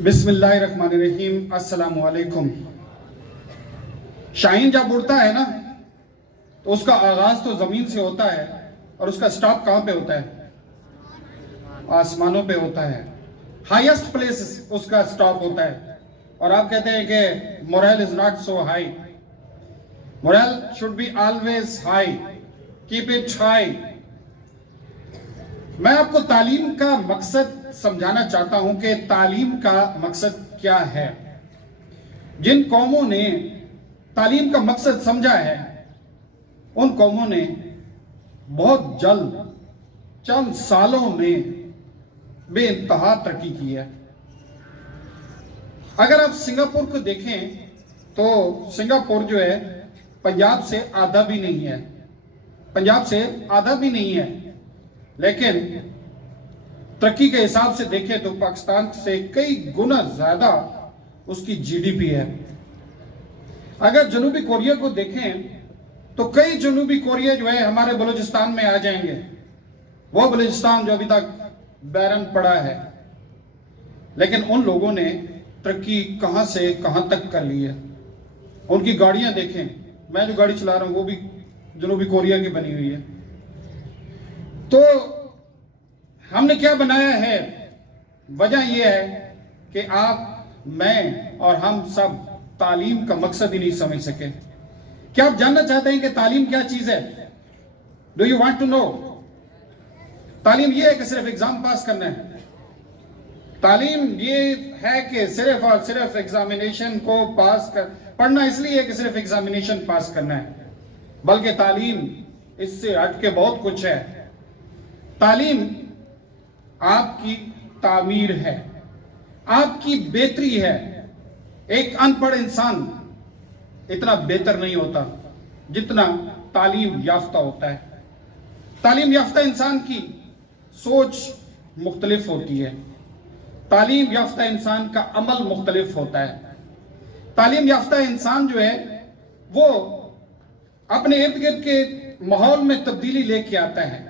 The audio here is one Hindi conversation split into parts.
बिस्मिल्लाहिर्रहमानिर्रहीम। अस्सलामुअलैकुम। शाहीन जब उड़ता है ना तो उसका आगाज तो जमीन से होता है और उसका स्टॉप कहां पे होता है? आसमानों पे होता है। हाईएस्ट प्लेस उसका स्टॉप होता है। और आप कहते हैं कि moral is not so high. Moral should be always high, keep it high. मैं आपको तालीम का मकसद समझाना चाहता हूं कि तालीम का मकसद क्या है। जिन कौमों ने तालीम का मकसद समझा है उन कौमों ने बहुत जल्द चंद सालों में बेइंतहा तरक्की की है। अगर आप सिंगापुर को देखें तो सिंगापुर जो है पंजाब से आधा भी नहीं है, पंजाब से आधा भी नहीं है, लेकिन तरक्की के हिसाब से देखें तो पाकिस्तान से कई गुना ज्यादा उसकी जीडीपी है। अगर जनूबी कोरिया को देखें तो कई जनूबी कोरिया जो है हमारे बलूचिस्तान में आ जाएंगे, वो बलूचिस्तान जो अभी तक बैरन पड़ा है। लेकिन उन लोगों ने तरक्की कहां से कहां तक कर ली है। उनकी गाड़ियां देखें, मैं जो गाड़ी चला रहा हूं वो भी जनूबी कोरिया की बनी हुई है। तो हमने क्या बनाया है? वजह यह है कि आप, मैं और हम सब तालीम का मकसद ही नहीं समझ सके। क्या आप जानना चाहते हैं कि तालीम क्या चीज है? Do you want to know? तालीम यह है कि सिर्फ एग्जाम पास करना है। तालीम ये है कि सिर्फ और सिर्फ एग्जामिनेशन को पास कर पढ़ना इसलिए है कि सिर्फ एग्जामिनेशन पास करना है, बल्कि तालीम इससे हटके बहुत कुछ है। तालीम आपकी तामीर है, आपकी बेहतरी है। एक अनपढ़ इंसान इतना बेहतर नहीं होता जितना तालीम याफ्ता होता है। तालीम याफ्ता इंसान की सोच मुख्तलिफ होती है। तालीम याफ्ता इंसान का अमल मुख्तलिफ होता है। तालीम याफ्ता इंसान जो है वो अपने इर्द गिर्द के माहौल में तब्दीली लेके आता है।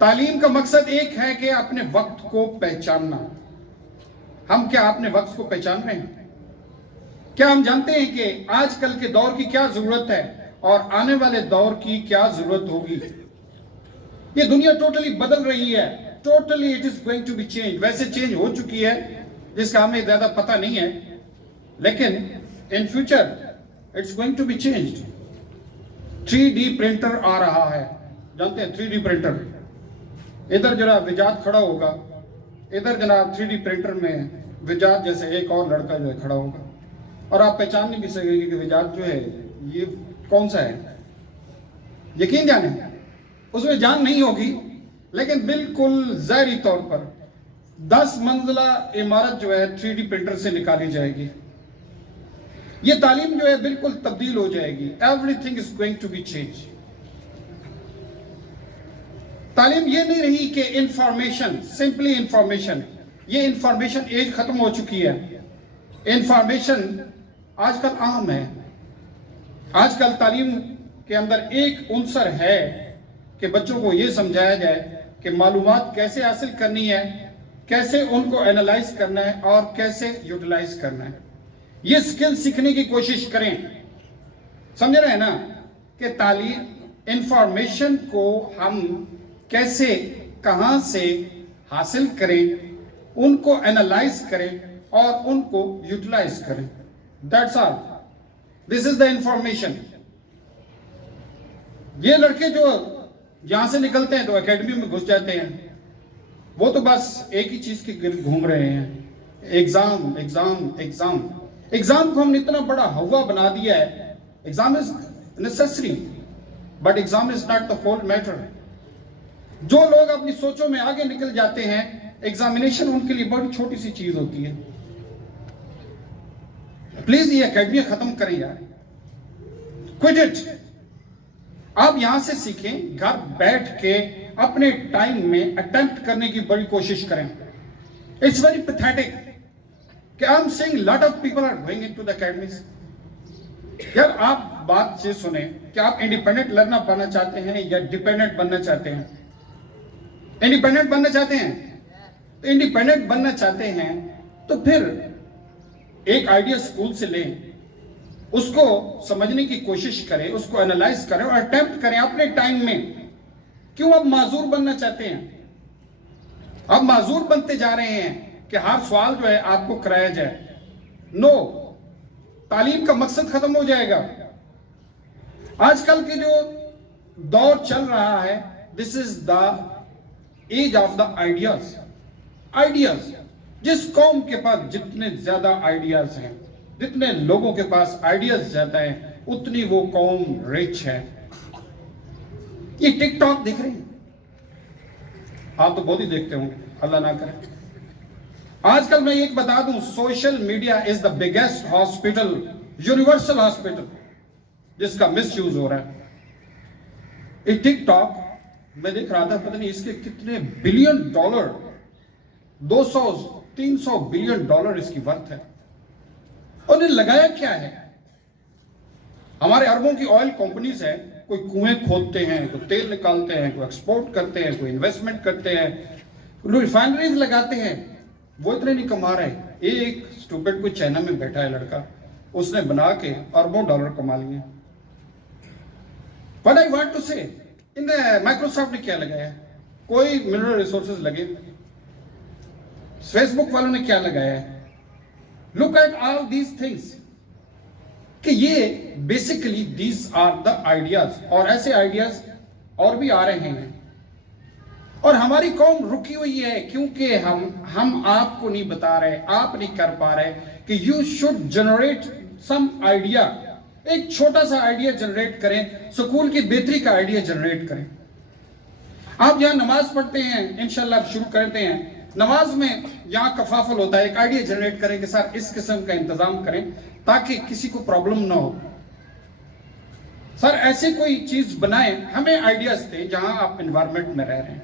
तालीम का मकसद एक है कि अपने वक्त को पहचानना। हम क्या अपने वक्त को पहचान रहे हैं? क्या हम जानते हैं कि आजकल के दौर की क्या जरूरत है और आने वाले दौर की क्या जरूरत होगी? ये दुनिया टोटली बदल रही है। Totally it is going to be change. वैसे चेंज हो चुकी है जिसका हमें ज्यादा पता नहीं है, लेकिन in future it's going to be changed. 3D printer आ रहा है, जानते हैं 3D प्रिंटर। इधर जनाब विजात खड़ा होगा, इधर जनाब 3D प्रिंटर में विजात जैसे एक और लड़का जो है खड़ा होगा, और आप पहचान नहीं भी सकेंगे कि विजात जो है ये कौन सा है। यकीन जाने उसमें जान नहीं होगी, लेकिन बिल्कुल ज़ाहिरी तौर पर 10 मंजिला इमारत जो है 3D प्रिंटर से निकाली जाएगी। ये तालीम जो है बिल्कुल तब्दील हो जाएगी। Everything is going to be change. तालीम ये नहीं रही कि इंफॉर्मेशन, सिंपली इंफॉर्मेशन। ये इंफॉर्मेशन एज खत्म हो चुकी है। इंफॉर्मेशन आजकल आम है। आजकल तालीम के अंदर एक उनसर है कि बच्चों को ये समझाया जाए कि मालूमात कैसे हासिल करनी है, कैसे उनको एनालाइज करना है और कैसे यूटिलाइज करना है। ये स्किल सीखने की कोशिश करें। समझ रहे हैं ना कि तालीम इंफॉर्मेशन को हम कैसे, कहां से हासिल करें, उनको एनालाइज करें और उनको यूटिलाइज करें। That's all. This is the information. ये लड़के जो यहां से निकलते हैं तो एकेडमी में घुस जाते हैं, वो तो बस एक ही चीज के गिर्द घूम रहे हैं, एग्जाम एग्जाम एग्जाम। एग्जाम को हमने इतना बड़ा हवा बना दिया है। Exam is necessary but exam is not the whole matter. जो लोग अपनी सोचों में आगे निकल जाते हैं, एग्जामिनेशन उनके लिए बड़ी छोटी सी चीज होती है। प्लीज ये एकेडमी खत्म करें यार, क्विट इट। आप यहां से सीखें, घर बैठ के अपने टाइम में अटेम्प्ट करने की बड़ी कोशिश करें। इट्स वेरी पैथेटिक कि I am seeing lot of people are going into the academies. यार आप बात से सुने कि आप इंडिपेंडेंट लर्नर बनना चाहते हैं या डिपेंडेंट बनना चाहते हैं? इंडिपेंडेंट बनना चाहते हैं तो इंडिपेंडेंट बनना चाहते हैं तो फिर एक आइडिया स्कूल से लें, उसको समझने की कोशिश करें, उसको एनालाइज करें और अटेम्प्ट करें अपने टाइम में। क्यों अब माजूर बनना चाहते हैं? अब माजूर बनते जा रहे हैं कि हर सवाल जो है आपको कराया जाए। नो, तालीम का मकसद खत्म हो जाएगा। आजकल के जो दौर चल रहा है, this is the age of the ideas. Ideas, जिस कौम के पास जितने ज्यादा आइडियाज हैं, जितने लोगों के पास आइडियाज ज्यादा हैं, उतनी वो कौम रिच है। ये टिकटॉक दिख रही है, आप तो बहुत ही देखते होंगे, अल्लाह ना करे। आजकल मैं एक बता दूं, social media is the biggest hospital, universal hospital, जिसका मिसयूज हो रहा है। ये टिकटॉक मैं देख रहा था, पता नहीं इसके कितने बिलियन डॉलर, 200-300 बिलियन डॉलर इसकी वर्थ है। और इन्हें लगाया क्या है? हमारे अरबों की ऑयल कंपनीज है, कोई कुएं खोदते हैं, कोई तेल निकालते हैं, कोई एक्सपोर्ट करते हैं, कोई इन्वेस्टमेंट करते हैं, रिफाइनरीज लगाते हैं। वो इतने नहीं कमा रहे। एक स्टूपिड कोई चाइना में बैठा है लड़का, उसने बना के अरबों डॉलर कमा लिए। व्हाट आई वांट टू से, इन माइक्रोसॉफ्ट ने क्या लगाया? कोई मिनरल रिसोर्सेज लगे। फेसबुक वालों ने क्या लगाया है? Look at all these things, कि ये basically these are the ideas. और ऐसे आइडियाज और भी आ रहे हैं। और हमारी कौम रुकी हुई है क्योंकि हम आपको नहीं बता रहे, आप नहीं कर पा रहे कि you should generate some idea. एक छोटा सा आइडिया जनरेट करें, स्कूल की बेहतरी का आइडिया जनरेट करें। आप यहां नमाज पढ़ते हैं, इंशाल्लाह शुरू करते हैं, नमाज में यहां कफाफल होता है, एक आइडिया जनरेट करें कि सर इस किस्म का इंतजाम करें ताकि किसी को प्रॉब्लम ना हो। सर ऐसी कोई चीज बनाएं, हमें आइडियाज थे जहां आप एनवायरमेंट में रह रहे हैं,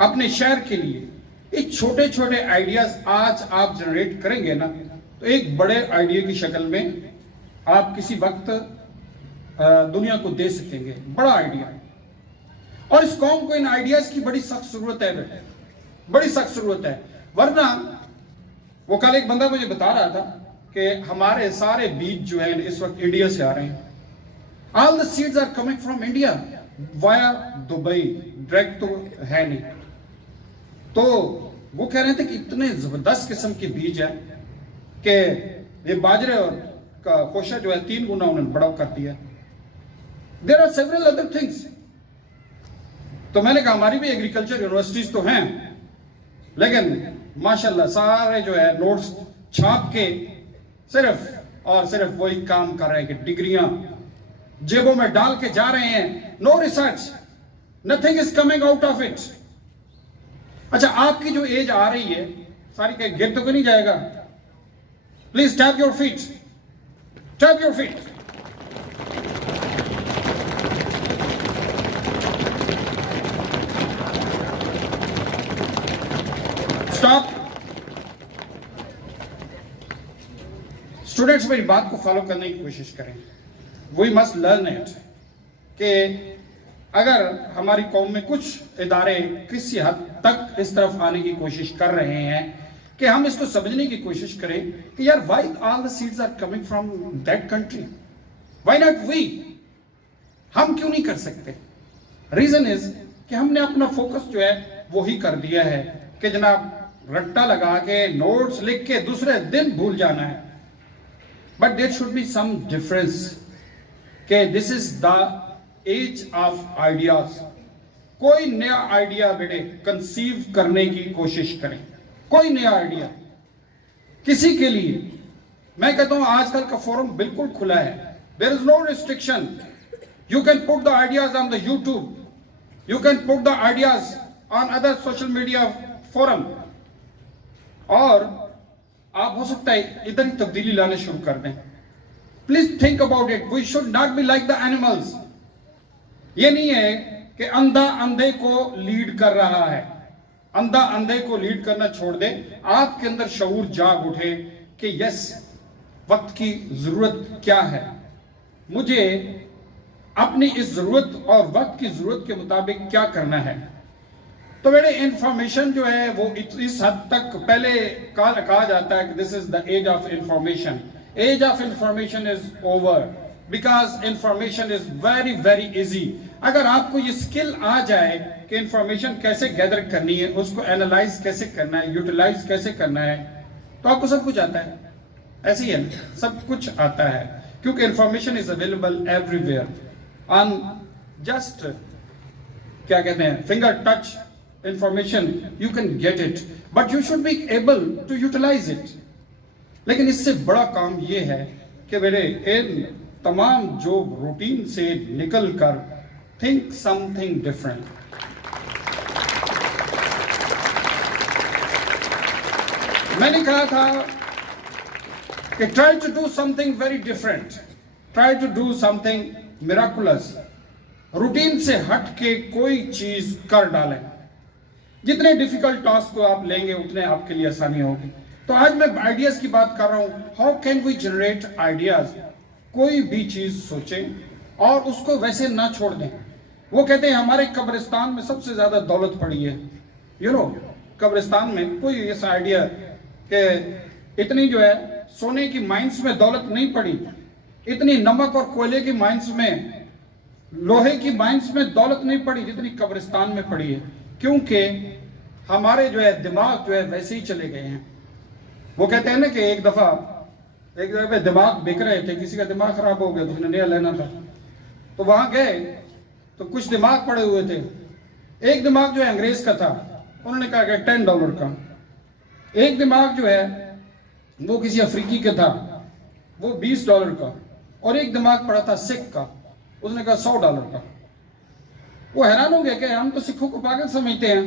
अपने शहर के लिए। एक छोटे छोटे आइडियाज आज आप जनरेट करेंगे ना, तो एक बड़े आइडिया की शक्ल में आप किसी वक्त दुनिया को दे सकेंगे। बड़ा आइडिया। और इस कौम को इन आइडियाज की बड़ी सख्त जरूरत है बेटे, बड़ी सख्त जरूरत है। वरना वो कल एक बंदा मुझे बता रहा था कि हमारे सारे बीज जो है इस वक्त इंडिया से आ रहे हैं। All the seeds are coming from India via Dubai, direct तो है नहीं। तो वो कह रहे थे कि इतने जबरदस्त किस्म के बीज है कि ये बाजरे और का कोशा जो है 3 गुना उन्होंने बड़ा कर दिया। There are several other things. तो मैंने कहा हमारी भी एग्रीकल्चर यूनिवर्सिटीज तो हैं, लेकिन माशाल्लाह सारे जो है नोट्स छाप के सिर्फ और सिर्फ वही काम कर रहे हैं कि डिग्रियां जेबों में डाल के जा रहे हैं। No research, nothing is coming out of it. अच्छा, आपकी जो एज आ रही है सारी के गिर तो नहीं जाएगा? Please tap your feet, tap your feet. Stop. Students मेरी बात को फॉलो करने की कोशिश करें। वी मस्ट लर्न इट कि अगर हमारी कौम में कुछ इदारे किसी हद तक इस तरफ आने की कोशिश कर रहे हैं कि हम इसको समझने की कोशिश करें कि यार why all the seeds are coming from that country, why not we? हम क्यों नहीं कर सकते? रीजन इज कि हमने अपना फोकस जो है वो ही कर दिया है कि जनाब रट्टा लगा के नोट्स लिख के दूसरे दिन भूल जाना है। But there should be some difference कि this is the age of ideas. कोई नया आइडिया बेटे कंसीव करने की कोशिश करें, कोई नया आइडिया किसी के लिए। मैं कहता हूं आजकल का फोरम बिल्कुल खुला है, there is no restriction. You can put the ideas on the YouTube, you can put the ideas on other social media forum, और आप हो सकता है इधर ही तब्दीली लाने शुरू कर दें। Please think about it. We should not be like the animals. ये नहीं है कि अंधा अंधे को लीड कर रहा है, अंधा अंधे को लीड करना छोड़ दे। आपके अंदर शऊर जाग उठे कि यस, वक्त की जरूरत क्या है, मुझे अपनी इस जरूरत और वक्त की जरूरत के मुताबिक क्या करना है। तो बेटे इंफॉर्मेशन जो है वो इस हद तक पहले कहा जाता है कि this is the age of information. Age of information is over because information is very very easy. अगर आपको ये स्किल आ जाए कि इंफॉर्मेशन कैसे गैदर करनी है, उसको एनालाइज कैसे करना है, यूटिलाइज कैसे करना है, तो आपको सब कुछ आता है. ऐसे ही है, सब कुछ आता है क्योंकि information is available everywhere on just क्या कहते हैं finger touch information. You can get it but you should be able to utilise it. लेकिन इससे बड़ा काम ये है कि मेरे इन तमाम जो रूटीन से निकल कर थिंक समथिंग डिफरेंट. मैंने कहा था कि try to do something very different, try to do something miraculous. Routine से हट के कोई चीज कर डालें. जितने डिफिकल्ट टास्क को आप लेंगे उतने आपके लिए आसानी होगी. तो आज मैं आइडियाज की बात कर रहा हूं. How can we generate ideas. कोई भी चीज सोचें और उसको वैसे ना छोड़ दें. वो कहते हैं हमारे कब्रिस्तान में सबसे ज्यादा दौलत पड़ी है. यू नो कब्रिस्तान में कोई ऐसा आइडिया कि इतनी जो है सोने की माइंस में दौलत नहीं पड़ी, इतनी नमक और कोयले की माइंस में, लोहे की माइंस में दौलत नहीं पड़ी जितनी कब्रिस्तान में पड़ी है. क्योंकि हमारे जो है दिमाग जो है वैसे ही चले गए हैं. वो कहते हैं ना कि एक दफा पे दिमाग बिक रहे थे, किसी का दिमाग खराब हो गया तो उसने नया लेना था. तो वहां गए तो कुछ दिमाग पड़े हुए थे. एक दिमाग जो है अंग्रेज का था, उन्होंने कहा कि $10 का. एक दिमाग जो है वो किसी अफ्रीकी का था, वो $20 का. और एक दिमाग पड़ा था सिख का, उसने कहा $100 का. वो हैरान हो गया कि हम तो सिखों को पागल समझते हैं,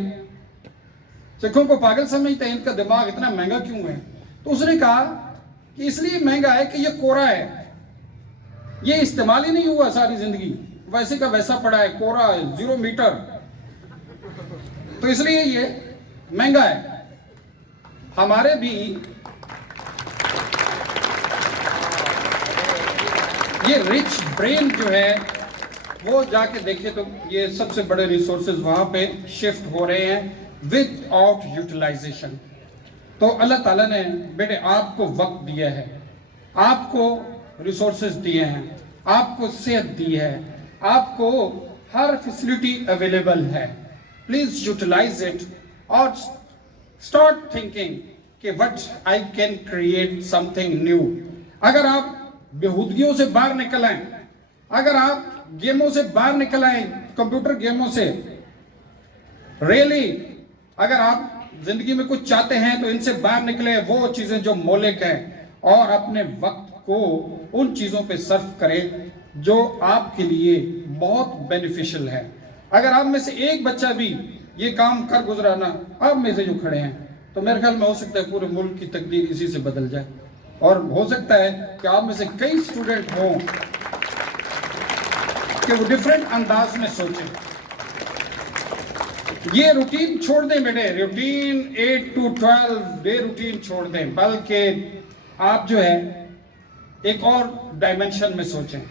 सिखों को पागल समझते हैं, इनका दिमाग इतना महंगा क्यों है. तो उसने कहा कि इसलिए महंगा है कि ये कोरा है, ये इस्तेमाल ही नहीं हुआ सारी जिंदगी, वैसे का वैसा पड़ा है, कोरा है, 0 मीटर, तो इसलिए ये महंगा है. हमारे भी ये रिच ब्रेन जो है वो जाके देखे तो ये सबसे बड़े रिसोर्सेज वहां पे शिफ्ट हो रहे हैं विदाउट यूटिलाइजेशन. तो अल्लाह ताला ने बेटे आपको वक्त दिया है, आपको रिसोर्सेज दिए हैं, आपको सेहत दी है, आपको हर फैसिलिटी अवेलेबल है. प्लीज यूटिलाइज इट और स्टार्ट थिंकिंग कि what I can create something new. अगर आप बेहूदगियों से बाहर निकल आए, अगर आप गेमों से बाहर निकल आए, कंप्यूटर गेमों से, रियली अगर आप जिंदगी में कुछ चाहते हैं तो इनसे बाहर निकले, वो चीजें जो मौलिक हैं, और अपने वक्त को उन चीजों पे सर्व करें जो आपके लिए बहुत बेनिफिशियल है. अगर आप में से एक बच्चा भी ये काम कर गुजरा ना, आप में से जो खड़े हैं, तो मेरे ख्याल में हो सकता है पूरे मुल्क की तकदीर इसी से बदल जाए. और हो सकता है कि आप में से कई स्टूडेंट हों कि वो डिफरेंट अंदाज में सोचें. ये रूटीन छोड़ दें बेटे, रूटीन 8 to 12 डे रूटीन छोड़ दें, बल्कि आप जो है एक और डायमेंशन में सोचें.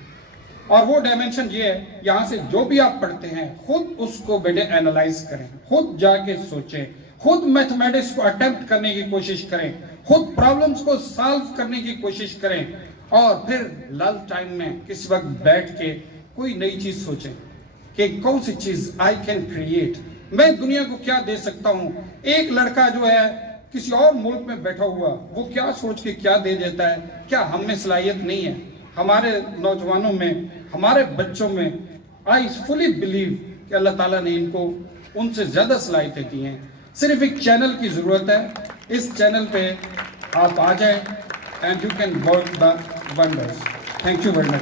और वो डायमेंशन ये है, यहां से जो भी आप पढ़ते हैं खुद उसको बेटे एनालाइज करें, खुद जाके सोचें, खुद मैथमेटिक्स को अटेम्प्ट करने की कोशिश करें, खुद प्रॉब्लम्स को सॉल्व करने की कोशिश करें, और फिर लंच टाइम में किसी वक्त बैठ के कोई नई चीज सोचें कि कौन सी चीज आई कैन क्रिएट, मैं दुनिया को क्या दे सकता हूं. एक लड़का जो है किसी और मुल्क में बैठा हुआ, वो क्या सोच के क्या दे देता है. क्या हम में सलाहियत नहीं है? हमारे नौजवानों में, हमारे बच्चों में, आई फुली बिलीव कि अल्लाह ताला ने इनको उनसे ज्यादा सलाहियतें दी हैं. सिर्फ एक चैनल की जरूरत है. इस चैनल पे आप आ जाएं and you can work the wonders. Thank you very much.